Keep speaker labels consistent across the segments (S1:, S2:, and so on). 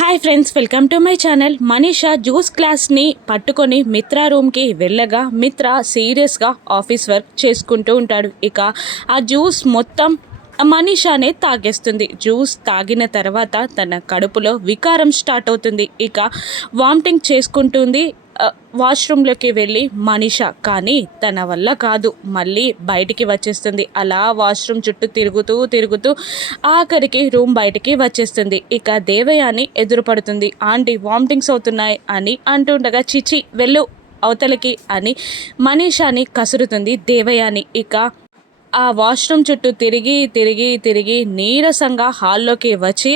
S1: Hi friends welcome to my channel. Manisha juice క్లాస్ని పట్టుకొని మిత్ర రూమ్కి వెళ్ళగా మిత్ర సీరియస్గా ఆఫీస్ వర్క్ చేసుకుంటూ ఉంటాడు. ఇక ఆ జ్యూస్ మొత్తం మనీషానే తాగేస్తుంది. జ్యూస్ తాగిన తర్వాత తన కడుపులో వికారం స్టార్ట్ అవుతుంది. ఇక వామిటింగ్ చేసుకుంటుంది. వాష్రూమ్లోకి వెళ్ళి మనీష కానీ తన వల్ల కాదు. మళ్ళీ బయటికి వచ్చేస్తుంది. అలా వాష్రూమ్ చుట్టూ తిరుగుతూ తిరుగుతూ ఆఖరికి రూమ్ బయటికి వచ్చేస్తుంది. ఇక దేవయాని ఎదురుపడుతుంది. ఆంటీ వామిటింగ్స్ అవుతున్నాయి అని అంటుండగా చిచి వెళ్ళు అవతలకి అని మనీషాని కసురుతుంది దేవయాని. ఇక ఆ వాష్రూమ్ చుట్టూ తిరిగి తిరిగి తిరిగి నీరసంగా హాల్లోకి వచ్చి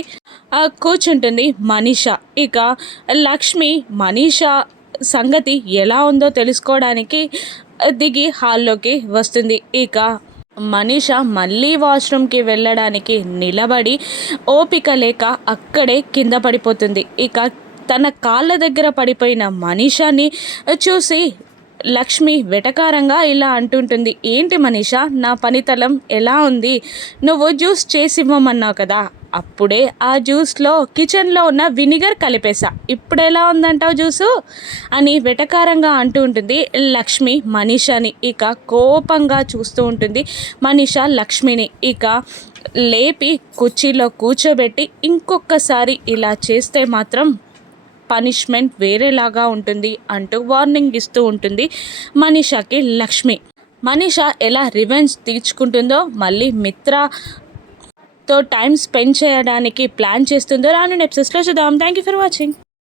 S1: ఆ, కూర్చుంటుంది మనీష. ఇక లక్ష్మి మనీష సంగతి ఎలా ఉందో తెలుసుకోవడానికి దిగి హాల్లోకి వస్తుంది. ఇక మనీష మళ్ళీ వాష్రూమ్కి వెళ్ళడానికి నిలబడి ఓపిక లేక అక్కడే కింద పడిపోతుంది. ఇక తన కాళ్ళ దగ్గర పడిపోయిన మనీషాని చూసి లక్ష్మి వెటకారంగా ఇలా అంటుంటుంది. ఏంటి మనీషా నా పనితలం ఎలా ఉంది? నువ్వు జ్యూస్ చేసి ఇవ్వమన్నావు కదా అప్పుడే ఆ జ్యూస్లో కిచెన్లో ఉన్న వినిగర్ కలిపేశా. ఇప్పుడు ఎలా ఉందంటావు జ్యూసు? అని వెటకారంగా అంటూ ఉంటుంది లక్ష్మి మనీషాని. ఇక కోపంగా చూస్తూ ఉంటుంది మనీష లక్ష్మిని. ఇక లేపి కుర్చీలో కూర్చోబెట్టి ఇంకొకసారి ఇలా చేస్తే మాత్రం పనిష్మెంట్ వేరేలాగా ఉంటుంది అంటూ వార్నింగ్ ఇస్తూ ఉంటుంది మనీషాకి లక్ష్మి. మనీష ఎలా రివెంజ్ తీర్చుకుంటుందో మళ్ళీ మిత్ర తో టైం స్పెండ్ చేయడానికి ప్లాన్ చేస్తుందో రాను ఎపిసోడ్స్లో చూద్దాం. Thank you for watching